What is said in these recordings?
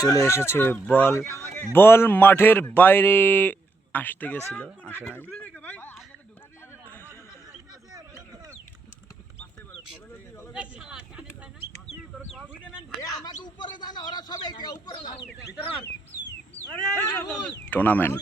চলে এসেছে বল বল মাঠের বাইরে। আসতে গেছিল আসে নাই। Tournament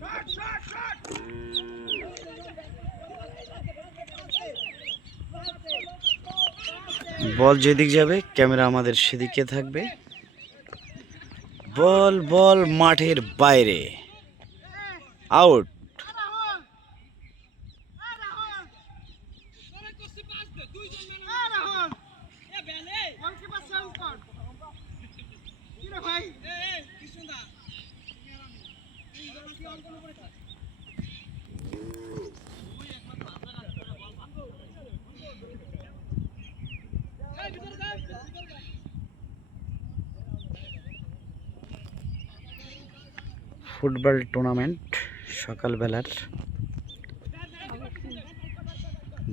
Shot, shot, shot! Ball যেদিক যাবে ক্যামেরা আমাদের সেদিকে থাকবে। বল বল মাঠের বাইরে। আউট ফুটবল টুর্নামেন্ট সকালবেলার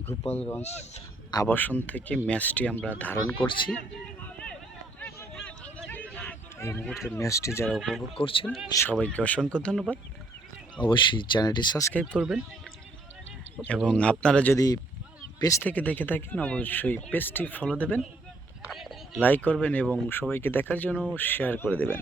গোপালগঞ্জ আবাসন থেকে ম্যাচটি আমরা ধারণ করছি। এই মুহূর্তে ম্যাচটি যারা উপভোগ করছেন, সবাইকে অসংখ্য ধন্যবাদ। অবশ্যই চ্যানেলটি সাবস্ক্রাইব করবেন এবং আপনারা যদি পেজ থেকে দেখে থাকেন, অবশ্যই পেজটি ফলো দেবেন, লাইক করবেন এবং সবাইকে দেখার জন্য শেয়ার করে দেবেন।